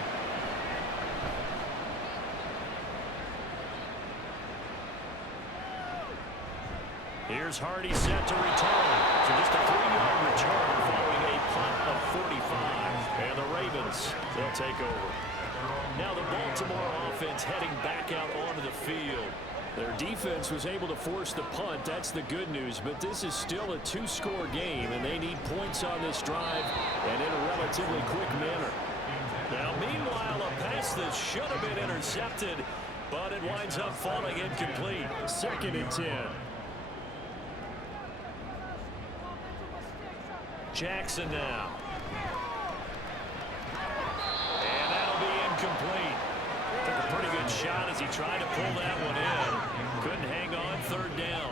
Here's Hardy set to return. So just a 3-yard return following a punt of 45. And the Ravens, they'll take over. Now the Baltimore offense heading back out onto the field. Their defense was able to force the punt. That's the good news. But this is still a 2-score game, and they need points on this drive and in a relatively quick manner. Now, meanwhile, a pass that should have been intercepted, but it winds up falling incomplete. 2nd and 10. Jackson now. And that'll be incomplete. Took a pretty good shot as he tried to pull that one in. Couldn't hang on. 3rd down.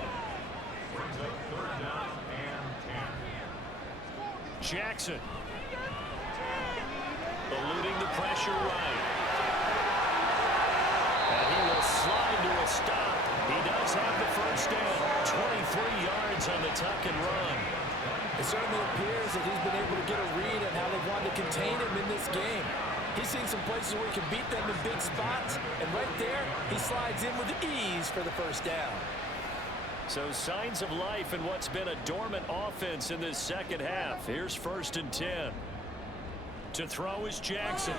Jackson. Eluding the pressure right. And he will slide to a stop. He does have the first down. 23 yards on the tuck and run. It certainly appears that he's been able to get a read on how they wanted to contain him in this game. He's seen some places where he can beat them in big spots, and right there, he slides in with ease for the first down. So signs of life in what's been a dormant offense in this second half. Here's 1st and 10. To throw is Jackson.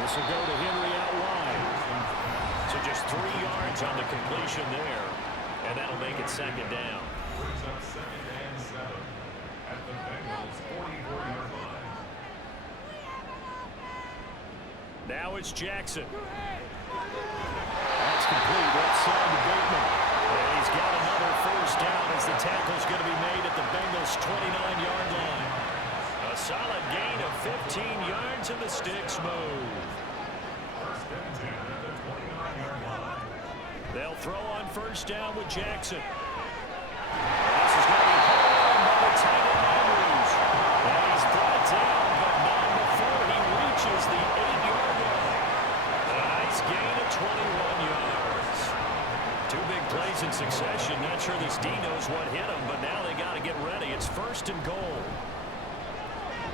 This will go to Henry out wide. So just 3 yards on the completion there, and that'll make it 2nd down. Now it's Jackson. That's complete. Outside to Bateman. And he's got another first down as the tackle's going to be made at the Bengals' 29-yard line. A solid gain of 15 yards and the sticks move. They'll throw on first down with Jackson. This is going to be home by the tight end Andrews. And he's brought down, but not before he reaches the 8-yard line. A nice gain of 21 yards. 2 big plays in succession. Not sure this D knows what hit him, but now they got to get ready. It's 1st and goal.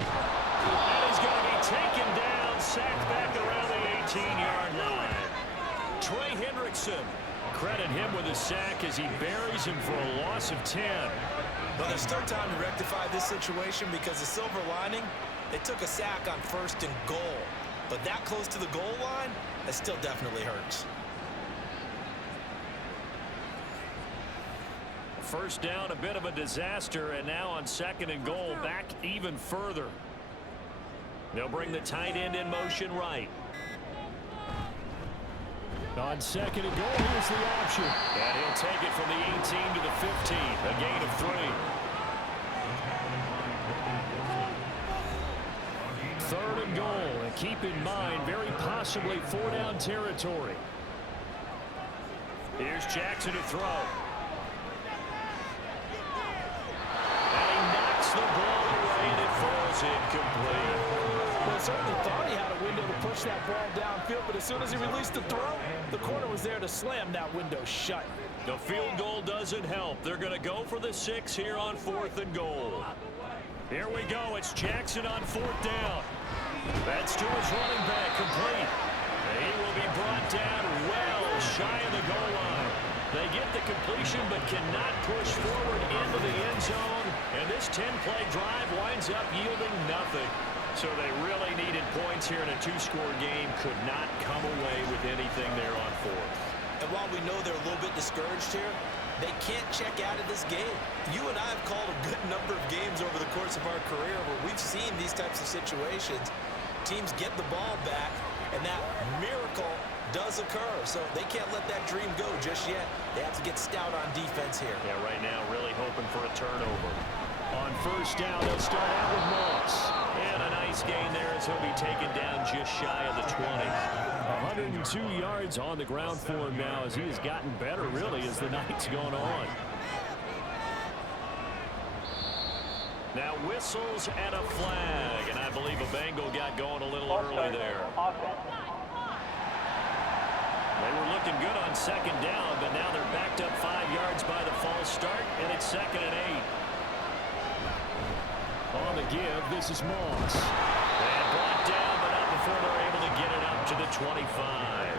And he's going to be taken down, sacked back around the 18-yard line. Trey Hendrickson. Credit him with a sack as he buries him for a loss of 10. Well, there's still time to rectify this situation because the silver lining, they took a sack on 1st and goal. But that close to the goal line, that still definitely hurts. First down, a bit of a disaster, and now on 2nd and goal, back even further. They'll bring the tight end in motion right. On 2nd and goal, here's the option. And he'll take it from the 18 to the 15, a gain of 3. 3rd and goal, and keep in mind, very possibly 4-down territory. Here's Jackson to throw. And he knocks the ball away, and it falls incomplete. Well, certainly thought he had a window to push that ball downfield, but as soon as he released the throw, the corner was there to slam that window shut. The field goal doesn't help. They're going to go for the 6 here on 4th and goal. Here we go. It's Jackson on 4th down. That's to his running back, complete. He will be brought down well shy of the goal line. They get the completion but cannot push forward into the end zone. And this 10-play drive winds up yielding nothing. So they really needed points here in a 2-score game. Could not come away with anything there on 4th. And while we know they're a little bit discouraged here, they can't check out of this game. You and I have called a good number of games over the course of our career where we've seen these types of situations. Teams get the ball back, and that miracle does occur. So they can't let that dream go just yet. They have to get stout on defense here. Yeah, right now really hoping for a turnover. On 1st down, they'll start out with Moss. And a nice gain there as he'll be taken down just shy of the 20. 102 yards on the ground for him now as he has gotten better, really, as the night's gone on. Now whistles and a flag, and I believe a Bengal got going a little early there. They were looking good on 2nd down, but now they're backed up 5 yards by the false start, and it's 2nd and 8. On the give, this is Moss. And brought down, but not before they're able to get it up to the 25.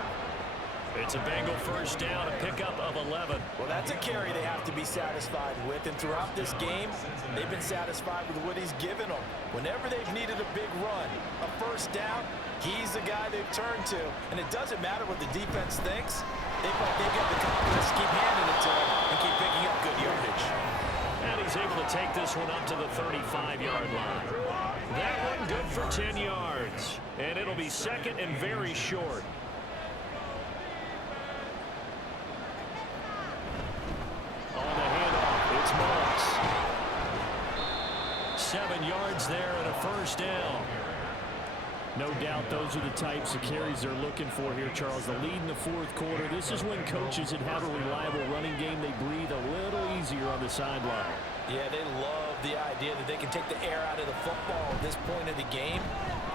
It's a Bengal 1st down, a pickup of 11. Well, that's a carry they have to be satisfied with, and throughout this game, they've been satisfied with what he's given them. Whenever they've needed a big run, a 1st down, he's the guy they've turned to. And it doesn't matter what the defense thinks. They've got the confidence to keep handing it to him and keep picking up good yardage. And he's able to take this one up to the 35-yard line. That one good for 10 yards. And it'll be 2nd and very short. On the handoff, it's Moss. 7 yards there and a 1st down. No doubt those are the types of carries they're looking for here, Charles. The lead in the 4th quarter. This is when coaches that have a reliable running game, they breathe a little easier on the sideline. Yeah, they love the idea that they can take the air out of the football at this point of the game.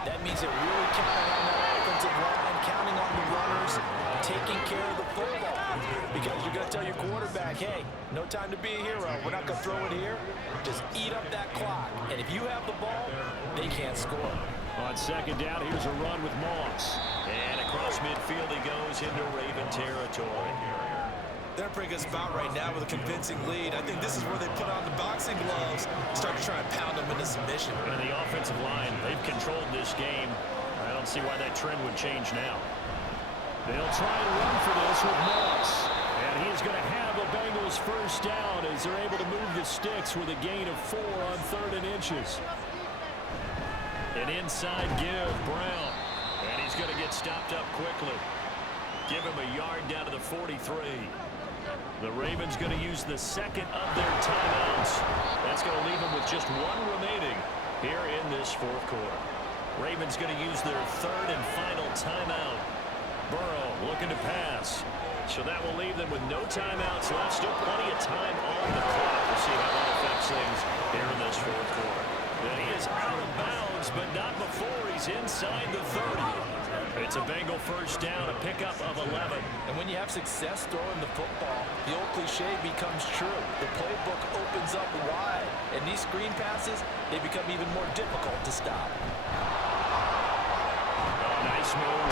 That means they're really counting on that offensive line, counting on the runners, taking care of the football. Because you're going to tell your quarterback, hey, no time to be a hero. We're not going to throw it here. Just eat up that clock. And if you have the ball, they can't score. On 2nd down, here's a run with Moss. And across midfield he goes into Raven territory. They're in a pretty good spot right now with a convincing lead. I think this is where they put on the boxing gloves, start to try and pound them into submission. And the offensive line, they've controlled this game. I don't see why that trend would change now. They'll try to run for this with Moss. And he's going to have a Bengals 1st down as they're able to move the sticks with a gain of 4 on 3rd and inches. An inside give, Brown. And he's going to get stopped up quickly. Give him a yard down to the 43. The Ravens going to use the 2nd of their timeouts. That's going to leave them with just 1 remaining here in this 4th quarter. Ravens going to use their 3rd and final timeout. Burrow looking to pass. So that will leave them with no timeouts left. Still plenty of time on the clock. We'll see how that affects things here in this 4th quarter. And he is out of bounds, but not before he's inside the 30. It's a Bengal 1st down, a pickup of 11. And when you have success throwing the football, the old cliche becomes true. The playbook opens up wide, and these screen passes, they become even more difficult to stop. Oh, nice move.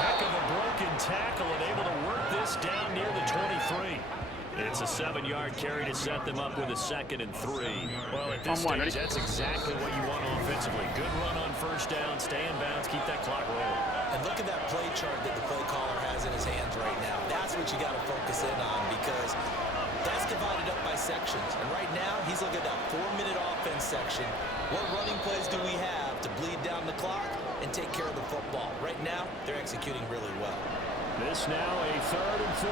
Heck of a broken tackle and able to work this down near the 23. It's a 7-yard carry to set them up with a 2nd and 3. Well, at this stage, that's exactly what you want offensively. Good run on first down, stay in bounds, keep that clock rolling. And look at that play chart that the play caller has in his hands right now. That's what you got to focus in on because that's divided up by sections. And right now, he's looking at that 4-minute offense section. What running plays do we have to bleed down the clock and take care of the football? Right now, they're executing really well. This now a 3rd and 4.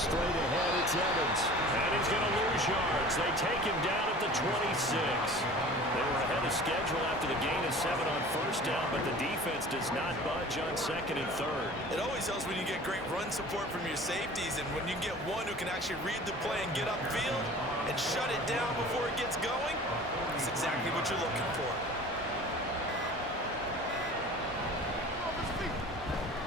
Straight ahead, it's Evans. And he's going to lose yards. They take him down at the 26. They were ahead of schedule after the gain of 7 on first down, but the defense does not budge on 2nd and 3rd. It always helps when you get great run support from your safeties and when you get one who can actually read the play and get upfield and shut it down before it gets going. That's exactly what you're looking for.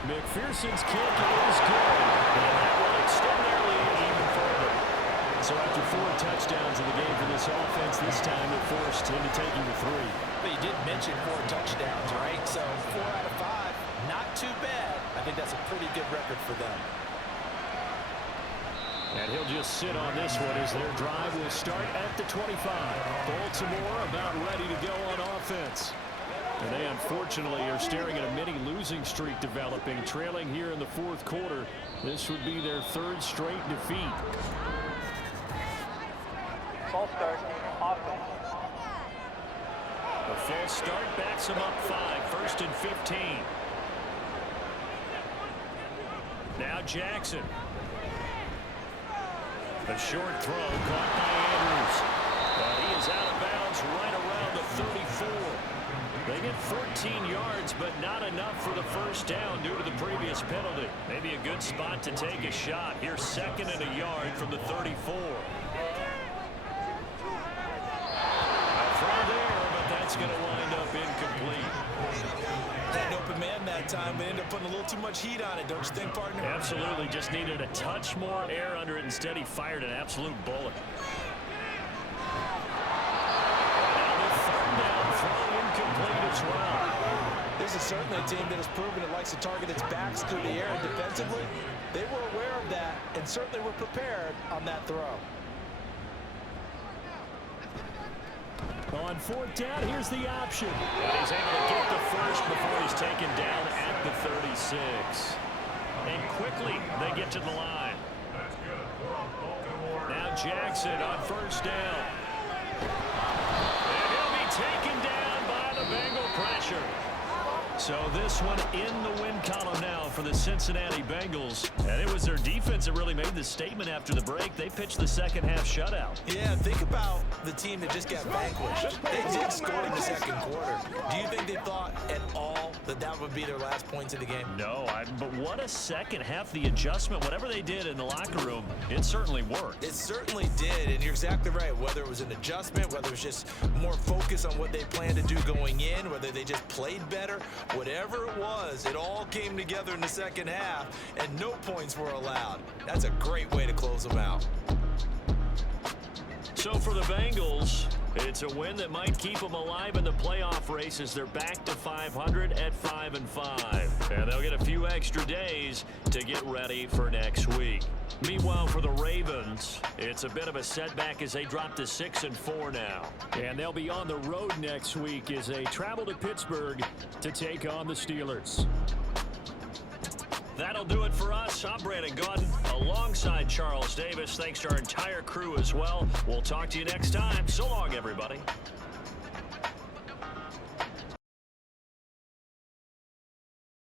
McPherson's kick is good. And that will extend their lead even further. So after 4 touchdowns in the game for this offense, this time they're forced into taking the 3. But you did mention 4 touchdowns, right? So 4 out of 5, not too bad. I think that's a pretty good record for them. And he'll just sit on this one as their drive will start at the 25. Baltimore about ready to go on offense. And they unfortunately are staring at a mini losing streak developing, trailing here in the 4th quarter. This would be their 3rd straight defeat. False start, offense. A false start backs them up 5, 1st and 15. Now Jackson. A short throw caught by Andrews. But he is out of bounds right around the 34. They get 14 yards, but not enough for the first down due to the previous penalty. Maybe a good spot to take a shot. Here's 2nd and a yard from the 34. A throw there, but that's going to wind up incomplete. Had an open man that time, but ended up putting a little too much heat on it, don't you think, partner? Absolutely, just needed a touch more air under it. Instead, he fired an absolute bullet. Well. This is certainly a team that has proven it likes to target its backs through the air and defensively. They were aware of that and certainly were prepared on that throw. On 4th down, here's the option. But he's able to get the first before he's taken down at the 36. And quickly, they get to the line. Now Jackson on first down. And he'll be taken down by the Bengal pressure. So this one in the win column now for the Cincinnati Bengals. And it was their defense that really made the statement after the break. They pitched the second half shutout. Yeah, think about the team that just got vanquished. They did score in the 2nd quarter. Do you think they thought at all that that would be their last points of the game? No, but what a second half. The adjustment, whatever they did in the locker room, it certainly worked. It certainly did, and you're exactly right. Whether it was an adjustment, whether it was just more focus on what they planned to do going in, whether they just played better, whatever it was, it all came together in the 2nd half, and no points were allowed. That's a great way to close them out. So for the Bengals, it's a win that might keep them alive in the playoff races. They're back to 500 at 5-5. And they'll get a few extra days to get ready for next week. Meanwhile, for the Ravens, it's a bit of a setback as they drop to 6-4 now. And they'll be on the road next week as they travel to Pittsburgh to take on the Steelers. That'll do it for us. I'm Brandon Gaudin alongside Charles Davis. Thanks to our entire crew as well. We'll talk to you next time. So long, everybody.